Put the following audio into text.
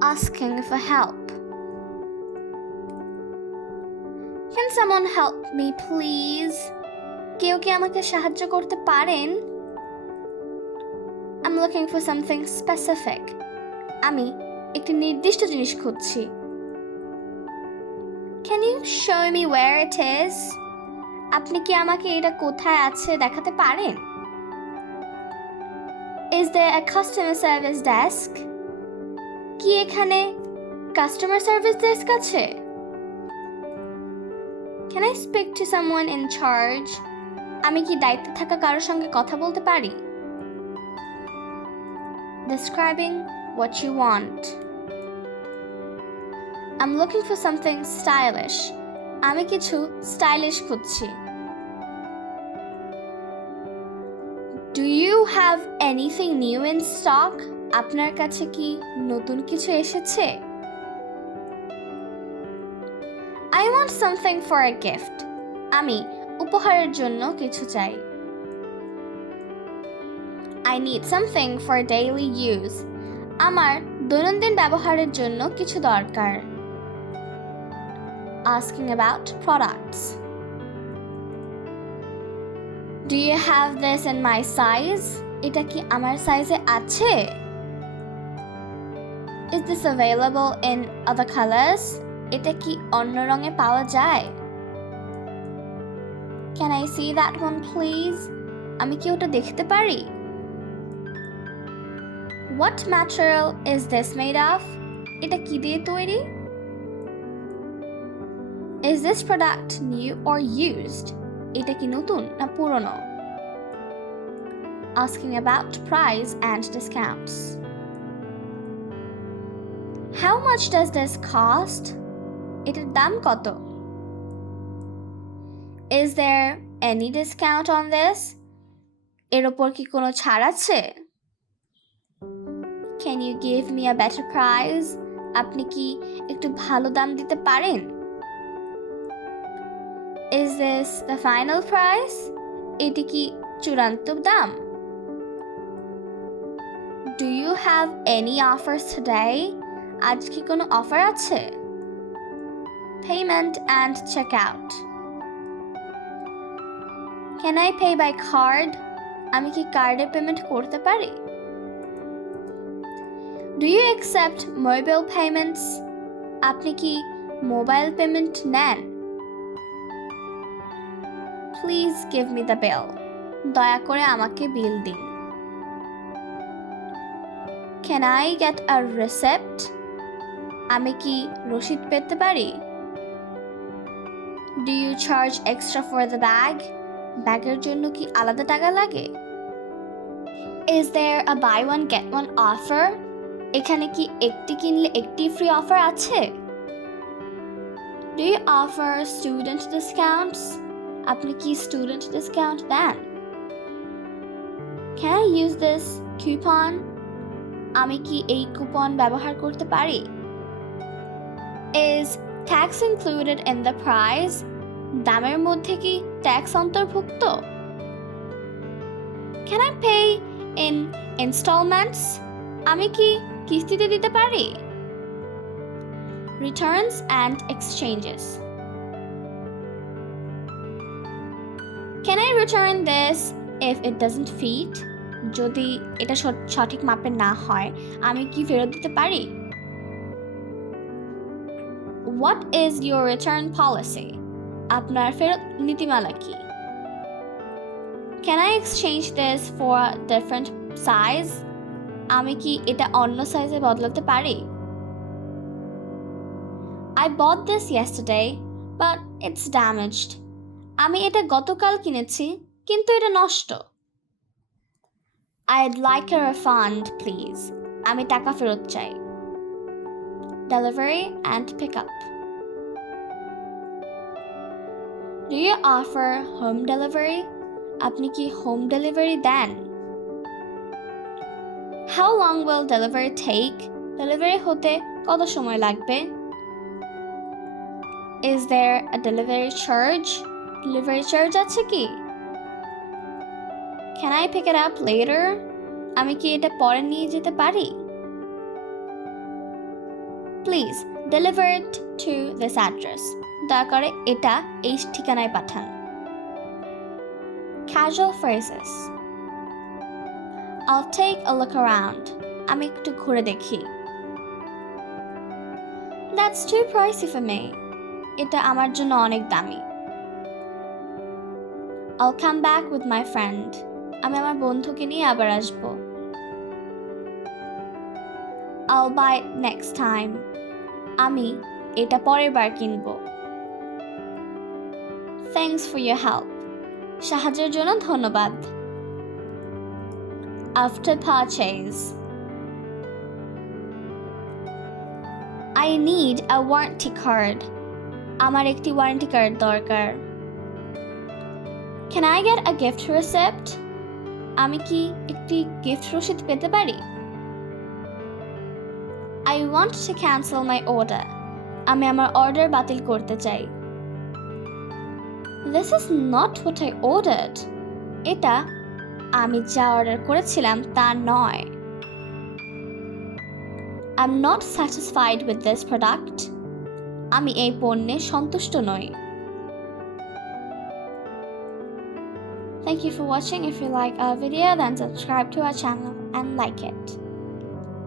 asking for help. Can someone help me please? কেউ কি আমাকে সাহায্য করতে পারেন? I'm looking for something specific. আমি একটি নির্দিষ্ট জিনিস খুঁজছি. Can you show me where it is? আপনি কি আমাকে এটা কোথায় আছে দেখাতে পারেন? Is there a customer service desk? কি এখানে customer service desk আছে? Can I speak to someone in charge? আমি কি দায়িত্বে থাকা কারোর সঙ্গে কথা বলতে পারি? Describing what you want. I'm looking for something stylish. আমি কিছু stylish খুঁজছি. Do you have anything new in stock? আপনার কাছে কি নতুন কিছু এসেছে? I want something for a gift. আমি উপহারের জন্য কিছু চাই. I need something for daily use. আমার দৈনন্দিন ব্যবহারের জন্য কিছু দরকার. Asking about products. Do you have this in my size? এটা কি আমার সাইজে আছে? Is this available in other colors? এটা কি অন্য রঙে পাওয়া যায়? Can I see that one please? আমি কি ওটা দেখতে পারি? What material is this made of? এটা কি দিয়ে তৈরি? Is this product new or used? এটা কি নতুন না পুরনো? Asking about price and discounts. How much does this cost? এটার দাম কত? Is there any discount on this? এর উপর কি কোনো ছাড় আছে? Can you give me a better price? আপনি কি একটু ভালো দাম দিতে পারেন? Is this the final price? এটি কি চূড়ান্ত দাম? Do you have any offers today? আজ কি কোনো অফার আছে? Payment and checkout. Can I pay by card? আমি কি কার্ডে পেমেন্ট করতে পারি? Do you accept mobile payments? আপনি কি মোবাইল পেমেন্ট নেন? Please give me the bill. দয়া করে আমাকে বিল দিন. Can I get a receipt? আমি কি রসিদ পেতে পারি? Do you charge extra for the bag? ব্যাগের জন্য কি আলাদা টাকা লাগে? Is there a buy one get one offer? এখানে কি একটি কিনলে একটি ফ্রি অফার আছে? Do you offer student discounts? আপনি কি স্টুডেন্ট ডিসকাউন্ট দেন? Can I use this coupon? আমি কি এই কুপন ব্যবহার করতে পারি? Is tax included in the price? দামের মধ্যে কি ট্যাক্স অন্তর্ভুক্ত? Can I pay in installments? আমি কি কিস্তিতে দিতে পারি? Returns and exchanges. Can I return this if it doesn't fit? যদি এটা সঠিক মাপের না হয় আমি কি ফেরত দিতে পারি? What is your return policy? আপনার ফেরত নীতিমালা কি? Can I exchange this for a different size? আমি কি এটা অন্য সাইজে বদলাতে পারি? I bought this yesterday, but it's damaged. আমি এটা গতকাল কিনেছি কিন্তু এটা নষ্ট. I'd like a refund, please. আমি টাকা ফেরত চাই. Delivery and pickup. Do you offer home delivery? আপনি কি home delivery then? How long will delivery take? Delivery হতে কত সময় লাগবে? Is there a delivery charge? Delivery charge আছে কি? Can I pick it up later? আমি কি এটা পরে নিয়ে যেতে পারি? Please deliver it to this address. দয়া করে এটা এই ঠিকানায় পাঠান। Casual phrases. I'll take a look around. আমি একটু ঘুরে দেখি। That's too pricey for me. এটা আমার জন্য অনেক দামি। I'll come back with my friend. আমি আমার বন্ধুকে নিয়ে আবার আসব। I'll buy it next time. আমি এটা পরের বার কিনব। Thanks for your help. সাহায্যের জন্য ধন্যবাদ। After purchase. I need a warranty card. আমার একটি ওয়ারেন্টি কার্ড দরকার। Can I get a gift receipt? আমি কি একটি গিফট রসিদ পেতে পারি? I want to cancel my order. আমি আমার অর্ডার বাতিল করতে চাই। This is not what I ordered. এটা আমি যা অর্ডার করেছিলাম তা নয়। I'm not satisfied with this product. আমি এই পণ্যে সন্তুষ্ট নই। Thank you for watching. If you like our video, then subscribe to our channel and like it.